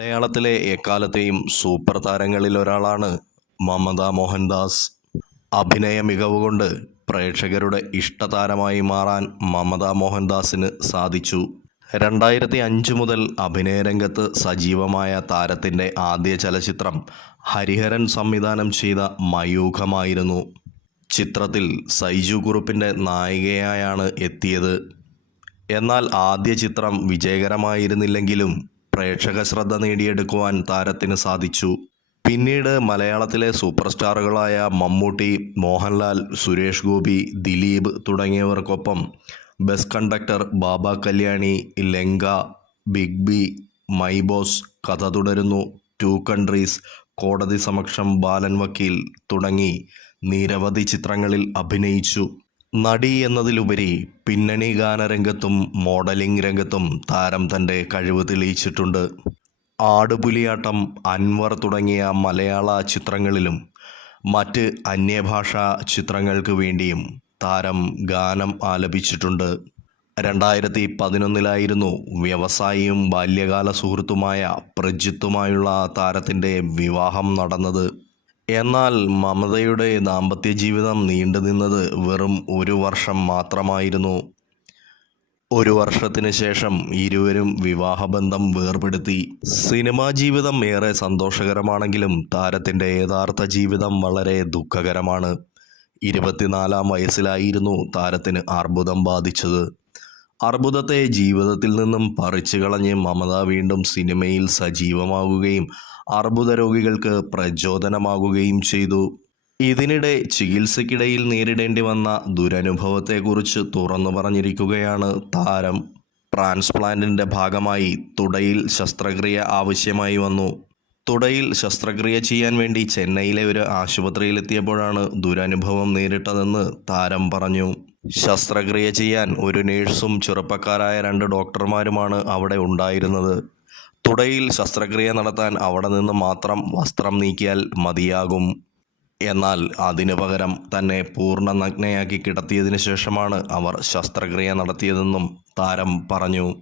മലയാളത്തിലെ എക്കാലത്തെയും സൂപ്പർ താരങ്ങളിൽ ഒരാളാണ് മമത മോഹൻദാസ്. അഭിനയ മികവുകൊണ്ട് പ്രേക്ഷകരുടെ ഇഷ്ടതാരമായി മാറാൻ മമത മോഹൻദാസിന് സാധിച്ചു. രണ്ടായിരത്തി അഞ്ച് മുതൽ അഭിനയരംഗത്ത് സജീവമായ താരത്തിന്റെ ആദ്യ ചലച്ചിത്രം ഹരിഹരൻ സംവിധാനം ചെയ്ത മയൂഖമായിരുന്നു. ചിത്രത്തിൽ സൈജു കുറുപ്പിന്റെ നായികയായാണ് എത്തിയത്. എന്നാൽ ആദ്യ ചിത്രം വിജയകരമായിരുന്നില്ലെങ്കിലും പ്രേക്ഷക ശ്രദ്ധ നേടിയെടുക്കുവാൻ താരത്തിന് സാധിച്ചു. പിന്നീട് മലയാളത്തിലെ സൂപ്പർ സ്റ്റാറുകളായ Mammootty Mohanlal Suresh Gopi Dileep തുടങ്ങിയവർക്കൊപ്പം bus conductor Baba Kalyani Lanka big B my boss Katha Thudarunnu two countries കോടതി സമക്ഷം ബാലൻ വക്കീൽ തുടങ്ങി നിരവധി ചിത്രങ്ങളിൽ അഭിനയിച്ചു. നടി എന്നതിലുപരി പിന്നണി ഗാനരംഗത്തും മോഡലിംഗ് രംഗത്തും താരം തന്റെ കഴിവ് തെളിയിച്ചിട്ടുണ്ട്. ആടുപുലിയാട്ടം അൻവർ തുടങ്ങിയ മലയാള ചിത്രങ്ങളിലും മറ്റ് അന്യഭാഷാ ചിത്രങ്ങൾക്ക് വേണ്ടിയും താരം ഗാനം ആലപിച്ചിട്ടുണ്ട്. രണ്ടായിരത്തി പതിനൊന്നിലായിരുന്നു വ്യവസായിയും ബാല്യകാല സുഹൃത്തുമായ പ്രജിത്തുമായുള്ള താരത്തിന്റെ വിവാഹം നടന്നത്. എന്നാൽ മമതയുടെ ദാമ്പത്യ ജീവിതം നീണ്ടുനിന്നത് വെറും ഒരു വർഷം മാത്രമായിരുന്നു. ഒരു വർഷത്തിന് ശേഷം ഇരുവരും വിവാഹബന്ധം വേർപെടുത്തി. സിനിമാ ജീവിതം ഏറെ സന്തോഷകരമാണെങ്കിലും താരത്തിന്റെ യഥാർത്ഥ ജീവിതം വളരെ ദുഃഖകരമാണ്. ഇരുപത്തിനാലാം വയസ്സിലായിരുന്നു താരത്തിന് അർബുദം ബാധിച്ചത്. അർബുദത്തെ ജീവിതത്തിൽ നിന്നും പറിച്ചു കളഞ്ഞ് മമത വീണ്ടും സിനിമയിൽ സജീവമാകുകയും അർബുദ രോഗികൾക്ക് പ്രചോദനമാകുകയും ചെയ്തു. ഇതിനിടെ ചികിത്സയ്ക്കിടയിൽ നേരിടേണ്ടി വന്ന ദുരനുഭവത്തെക്കുറിച്ച് തുറന്നു പറഞ്ഞിരിക്കുകയാണ് താരം. ട്രാൻസ്പ്ലാന്റിന്റെ ഭാഗമായി തുടയിൽ ശസ്ത്രക്രിയ ആവശ്യമായി വന്നു. തുടയിൽ ശസ്ത്രക്രിയ ചെയ്യാൻ വേണ്ടി ചെന്നൈയിലെ ഒരു ആശുപത്രിയിലെത്തിയപ്പോഴാണ് ദുരനുഭവം നേരിട്ടതെന്ന് താരം പറഞ്ഞു. ശസ്ത്രക്രിയ ചെയ്യാൻ ഒരു നേഴ്സും ചെറുപ്പക്കാരായ രണ്ട് ഡോക്ടർമാരുമാണ് അവിടെ ഉണ്ടായിരുന്നത്. തുടയിൽ ശസ്ത്രക്രിയ നടത്താൻ അവിടെ നിന്ന് മാത്രം വസ്ത്രം നീക്കിയാൽ മതിയാകും. എന്നാൽ അതിനു പകരം തന്നെ പൂർണ നഗ്നയാക്കി കിടത്തിയതിനു ശേഷമാണ് അവർ ശസ്ത്രക്രിയ നടത്തിയതെന്നും താരം പറഞ്ഞു.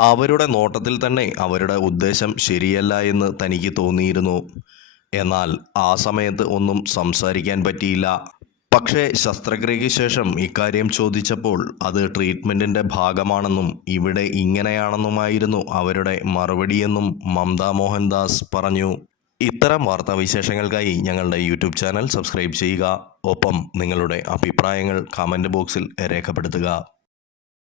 അവരുടെ നോട്ടത്തിൽ തന്നെ അവരുടെ ഉദ്ദേശം ശരിയല്ല എന്ന് തനിക്ക് തോന്നിയിരുന്നു. എന്നാൽ ആ സമയത്ത് ഒന്നും സംസാരിക്കാൻ പറ്റിയില്ല. പക്ഷേ ശസ്ത്രക്രിയയ്ക്ക് ശേഷം ഇക്കാര്യം ചോദിച്ചപ്പോൾ അത് ട്രീറ്റ്മെന്റിന്റെ ഭാഗമാണെന്നും ഇവിടെ ഇങ്ങനെയാണെന്നുമായിരുന്നു അവരുടെ മറുപടിയെന്നും മമത മോഹൻദാസ് പറഞ്ഞു. ഇത്തരം വാർത്താവിശേഷങ്ങൾക്കായി ഞങ്ങളുടെ യൂട്യൂബ് ചാനൽ സബ്സ്ക്രൈബ് ചെയ്യുക. ഒപ്പം നിങ്ങളുടെ അഭിപ്രായങ്ങൾ കമന്റ് ബോക്സിൽ രേഖപ്പെടുത്തുക.